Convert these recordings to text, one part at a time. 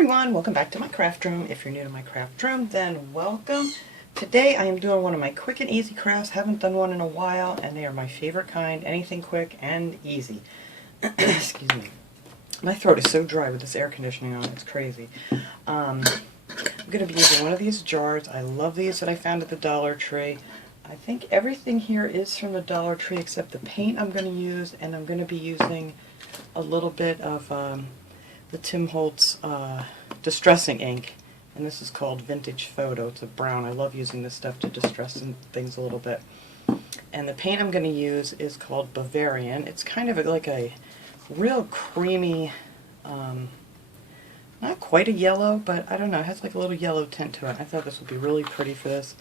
everyone, welcome back to my craft room. If you're new to my craft room, then welcome. Today I am doing one of my quick and easy crafts. Haven't done one in a while, and they are my favorite kind. Anything quick and easy. Excuse me. My throat is so dry with this air conditioning on, it's crazy. I'm going to be using one of these jars. I love these that I found at the Dollar Tree. I think everything here is from the Dollar Tree except the paint I'm going to use, and I'm going to be using a little bit of the Tim Holtz distressing ink, and this is called Vintage Photo. It's a brown. I love using this stuff to distress things a little bit. And the paint I'm going to use is called Bavarian. It's kind of like a real creamy, not quite a yellow, but I don't know, it has like a little yellow tint to it. I thought this would be really pretty for this,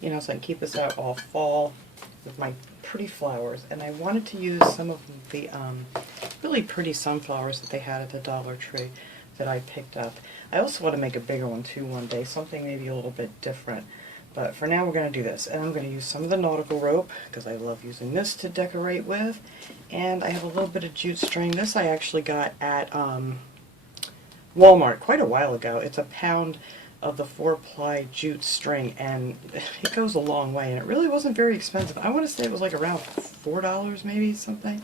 you know, so I can keep this out all fall with my pretty flowers. And I wanted to use some of the really pretty sunflowers that they had at the Dollar Tree that I picked up. I also want to make a bigger one too one day, something maybe a little bit different. But for now we're going to do this, and I'm going to use some of the nautical rope because I love using this to decorate with. And I have a little bit of jute string. This I actually got at Walmart quite a while ago. It's a pound of the 4-ply jute string, and it goes a long way, and it really wasn't very expensive. I want to say it was like around $4 maybe, something.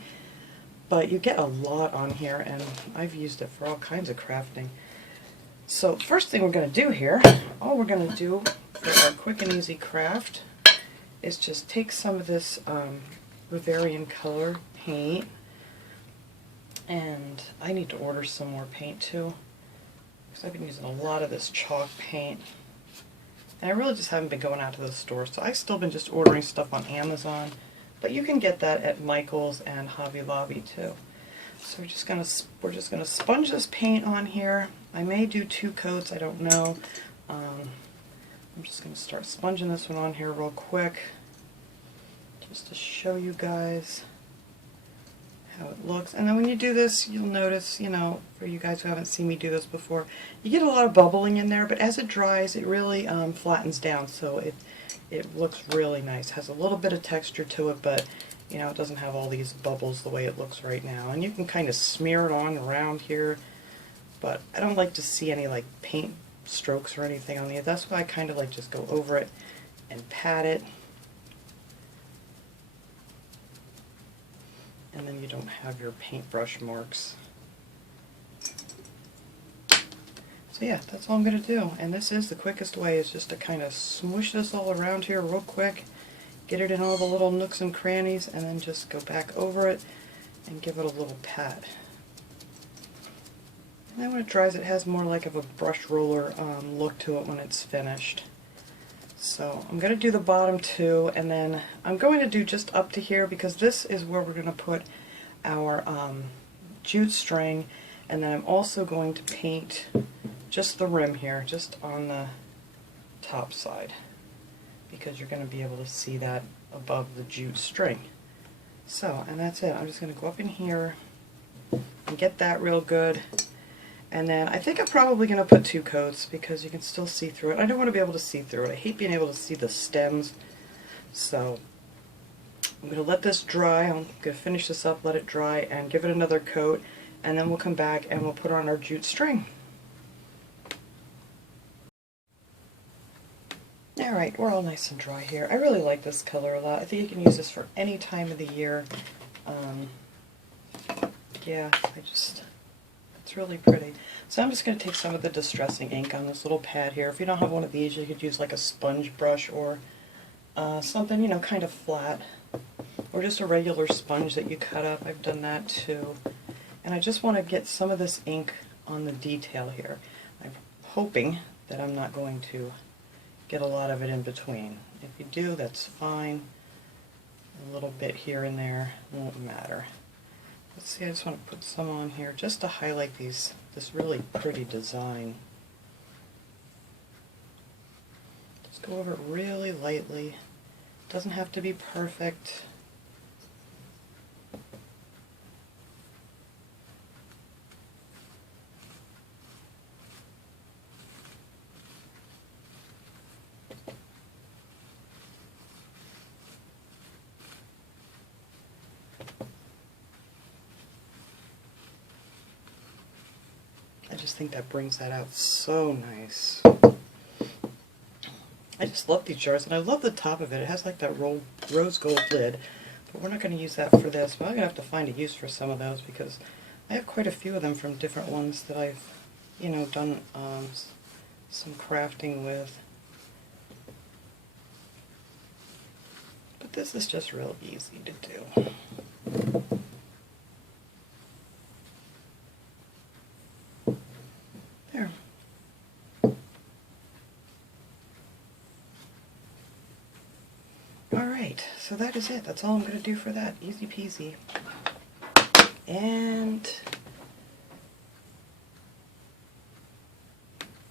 But you get a lot on here, and I've used it for all kinds of crafting. So first thing we're going to do here, all we're going to do for our quick and easy craft is just take some of this Bavarian color paint, and I need to order some more paint too, because I've been using a lot of this chalk paint, and I really just haven't been going out to the store, so I've still been just ordering stuff on Amazon, but you can get that at Michael's and Hobby Lobby too. So we're just gonna sponge this paint on here. I may do 2 coats, I don't know. I'm just gonna start sponging this one on here real quick, just to show you guys how it looks. And then when you do this, you'll notice, you know, for you guys who haven't seen me do this before, you get a lot of bubbling in there, but as it dries, it really flattens down, so it looks really nice. Has a little bit of texture to it, but you know, it doesn't have all these bubbles the way it looks right now. And you can kind of smear it on around here, but I don't like to see any like paint strokes or anything on the end. That's why I kind of like just go over it and pat it, and then you don't have your paintbrush marks. So yeah, that's all I'm going to do, and this is the quickest way, is just to kind of smoosh this all around here real quick, get it in all the little nooks and crannies, and then just go back over it and give it a little pat. And then when it dries, it has more like of a brush roller look to it when it's finished. So I'm going to do the bottom 2, and then I'm going to do just up to here, because this is where we're going to put our jute string, and then I'm also going to paint just the rim here, just on the top side, because you're going to be able to see that above the jute string. So, and that's it. I'm just going to go up in here and get that real good. And then I think I'm probably going to put 2 coats, because you can still see through it. I don't want to be able to see through it. I hate being able to see the stems. So I'm going to let this dry. I'm going to finish this up, let it dry, and give it another coat. And then we'll come back and we'll put on our jute string. Alright, we're all nice and dry here. I really like this color a lot. I think you can use this for any time of the year. Yeah, it's really pretty. So I'm just going to take some of the distressing ink on this little pad here. If you don't have one of these, you could use like a sponge brush or something, you know, kind of flat. Or just a regular sponge that you cut up. I've done that too. And I just want to get some of this ink on the detail here. I'm hoping that I'm not going to get a lot of it in between. If you do, that's fine. A little bit here and there won't matter. Let's see, I just want to put some on here just to highlight this really pretty design. Just go over it really lightly. Doesn't have to be perfect. I just think that brings that out so nice. I just love these jars, and I love the top of it. It has like that rose gold lid, but we're not going to use that for this. But I'm going to have to find a use for some of those because I have quite a few of them from different ones that I've, you know, done some crafting with. But this is just real easy to do. There. Alright, so that is it. That's all I'm going to do for that. Easy peasy. And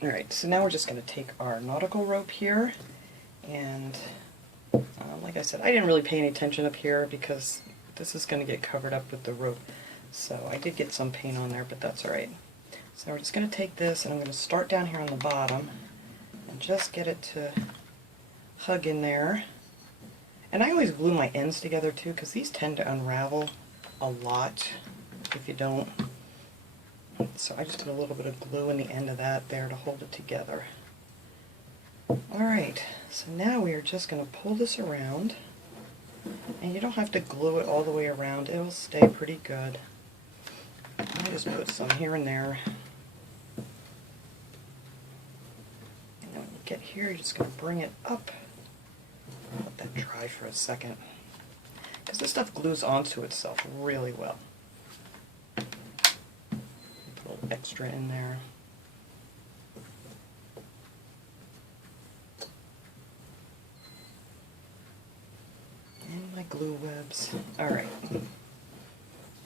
alright, so now we're just going to take our nautical rope here, and like I said, I didn't really pay any attention up here because this is going to get covered up with the rope. So I did get some paint on there, but that's alright. So we're just going to take this, and I'm going to start down here on the bottom and just get it to hug in there. And I always glue my ends together too, because these tend to unravel a lot if you don't. So I just put a little bit of glue in the end of that there to hold it together. Alright, so now we are just going to pull this around, and you don't have to glue it all the way around, it'll stay pretty good. I just put some here and there. And then when you get here, you're just going to bring it up. Let that dry for a second, because this stuff glues onto itself really well. Put a little extra in there. And my glue webs. Alright,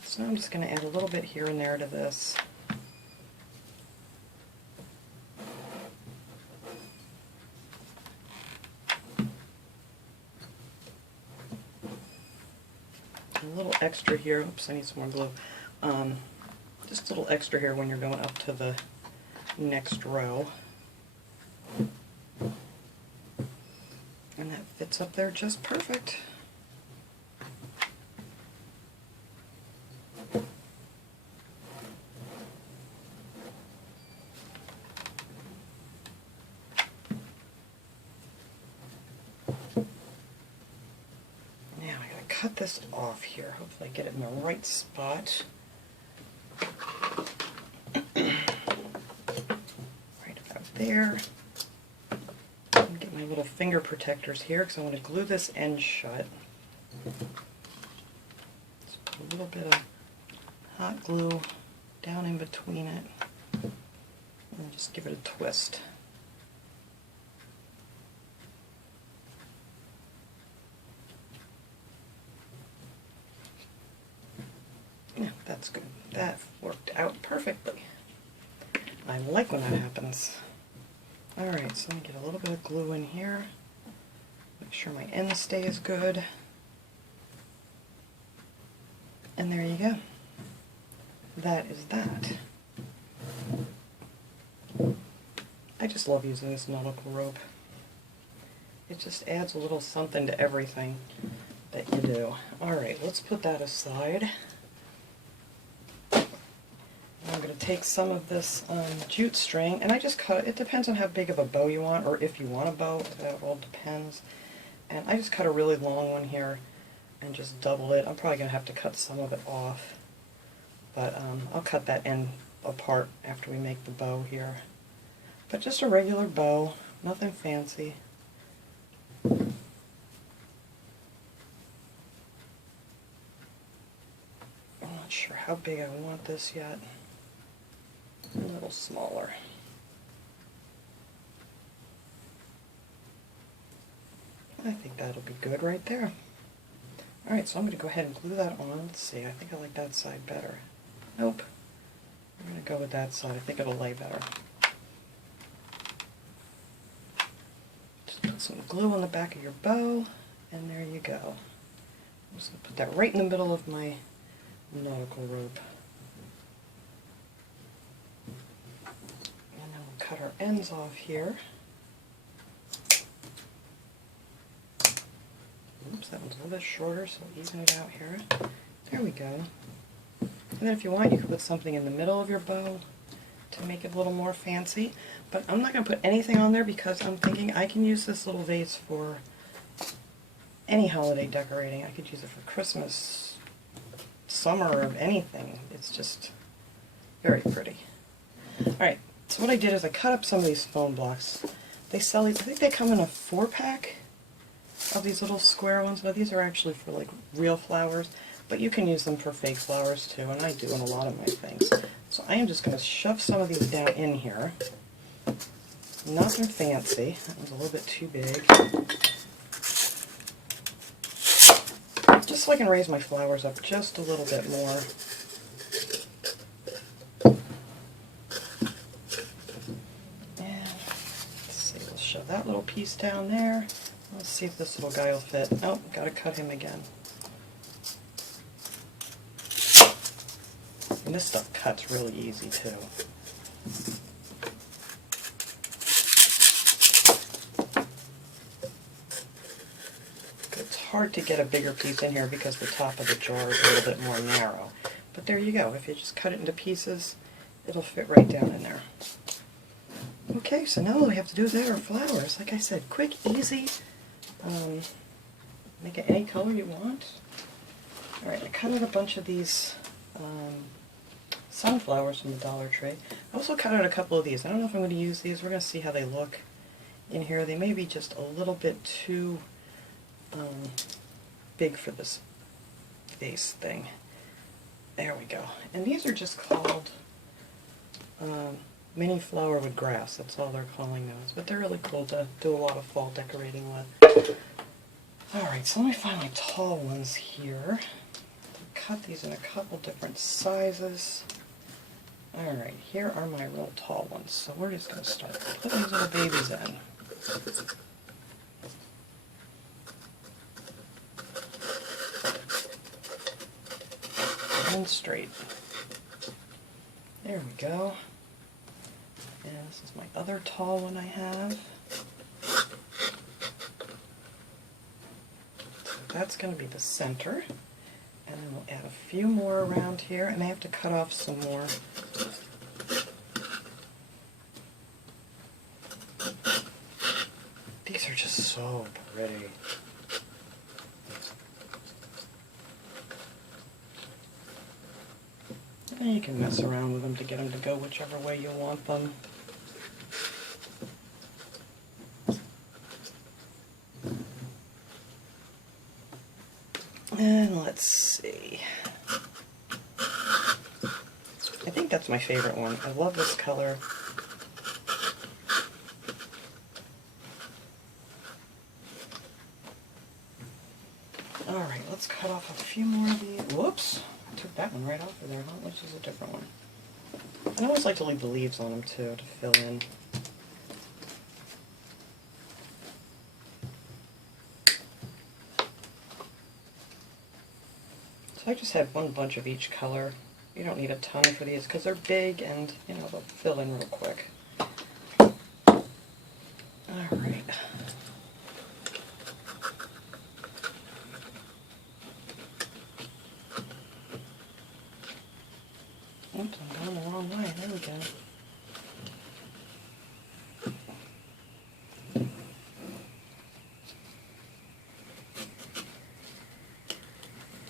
so I'm just going to add a little bit here and there to this. A little extra here. Oops, I need some more glue. Just a little extra here when you're going up to the next row. And that fits up there just perfect. Cut this off here. Hopefully I get it in the right spot. Right about there. And get my little finger protectors here because I want to glue this end shut. Just put a little bit of hot glue down in between it and just give it a twist. Yeah, that's good. That worked out perfectly. I like when that happens. Alright, so let me get a little bit of glue in here. Make sure my ends stay as good. And there you go. That is that. I just love using this nautical rope. It just adds a little something to everything that you do. Alright, let's put that aside. I'm going to take some of this jute string, and I just cut it. It depends on how big of a bow you want, or if you want a bow. That all depends. And I just cut a really long one here and just double it. I'm probably going to have to cut some of it off, but I'll cut that end apart after we make the bow here. But just a regular bow, nothing fancy. I'm not sure how big I want this yet. A little smaller. I think that'll be good right there. Alright, so I'm going to go ahead and glue that on. Let's see, I think I like that side better. Nope. I'm going to go with that side. I think it'll lay better. Just put some glue on the back of your bow, and there you go. I'm just going to put that right in the middle of my nautical rope. And then we'll cut our ends off here. Oops, that one's a little bit shorter, so even it out here. There we go. And then if you want, you can put something in the middle of your bow to make it a little more fancy. But I'm not going to put anything on there because I'm thinking I can use this little vase for any holiday decorating. I could use it for Christmas, summer, or anything. It's just very pretty. Alright, so what I did is I cut up some of these foam blocks. They sell these, I think they come in a 4-pack of these little square ones. Now these are actually for like real flowers, but you can use them for fake flowers too, and I do in a lot of my things. So I am just going to shove some of these down in here. Nothing fancy. That was a little bit too big. Just so I can raise my flowers up just a little bit more. And let's see, we'll shove that little piece down there. Let's see if this little guy will fit. Oh, gotta cut him again. And this stuff cuts really easy too. It's hard to get a bigger piece in here because the top of the jar is a little bit more narrow. But there you go. If you just cut it into pieces, it'll fit right down in there. Okay, so now all we have to do is add our flowers. Like I said, quick, easy. Make it any color you want. Alright, I cut out a bunch of these sunflowers from the Dollar Tree. I also cut out a couple of these. I don't know if I'm going to use these. We're going to see how they look in here. They may be just a little bit too big for this vase thing. There we go. And these are just called mini flower with grass. That's all they're calling those. But they're really cool to do a lot of fall decorating with. Alright, so let me find my tall ones here. Cut these in a couple different sizes. Alright, here are my real tall ones. So we're just going to start putting these little babies in. And straight. There we go. And this is my other tall one I have. So that's going to be the center. And then we'll add a few more around here. I may have to cut off some more. These are just so pretty. And you can mess around with them to get them to go whichever way you want them. And let's see. I think that's my favorite one. I love this color. Alright, let's cut off a few more of these. Whoops! I took that one right off of there, huh? Which is a different one. I always like to leave the leaves on them too, to fill in. So I just had one bunch of each color. You don't need a ton for these because they're big and, you know, they'll fill in real quick. Alright. Oops, I'm going the wrong way. There we go.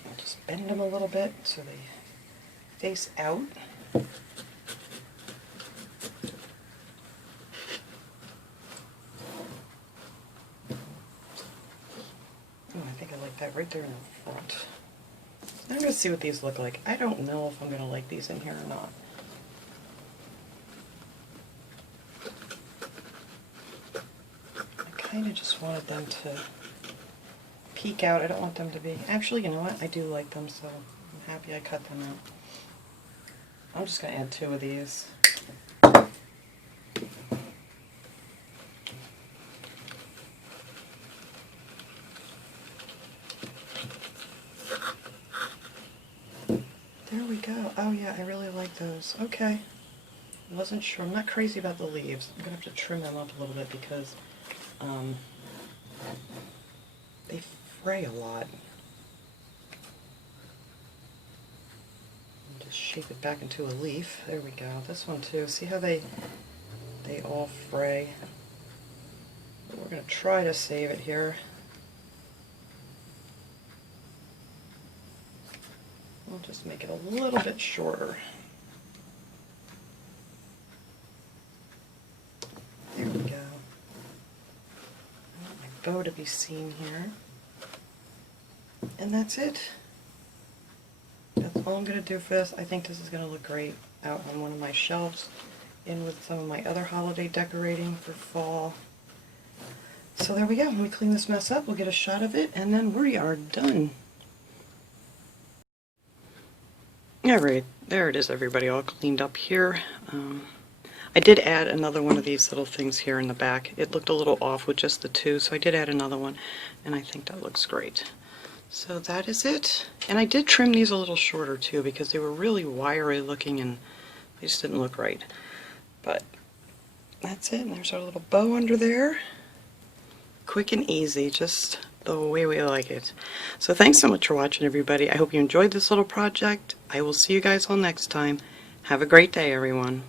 I'll just bend them a little bit so they face out. Oh, I think I like that right there in the front. I'm going to see what these look like. I don't know if I'm going to like these in here or not. I kind of just wanted them to peek out. I don't want them to be... Actually, you know what? I do like them, so I'm happy I cut them out. I'm just going to add 2 of these. There we go. Oh yeah, I really like those. Okay. I wasn't sure. I'm not crazy about the leaves. I'm going to have to trim them up a little bit because they fray a lot. Just shape it back into a leaf. There we go. This one too. See how they all fray? We're going to try to save it here. We'll just make it a little bit shorter. There we go. I want my bow to be seen here. And that's it. That's all I'm going to do for this. I think this is going to look great out on one of my shelves, in with some of my other holiday decorating for fall. So there we go. When we clean this mess up, we'll get a shot of it, and then we are done. Alright, there it is, everybody, all cleaned up here. I did add another one of these little things here in the back. It looked a little off with just the two, so I did add another one, and I think that looks great. So that is it. And I did trim these a little shorter too, because they were really wiry looking and they just didn't look right. But that's it, and there's our little bow under there. Quick and easy, just the way we like it. So thanks so much for watching, everybody. I hope you enjoyed this little project. I will see you guys all next time. Have a great day, everyone.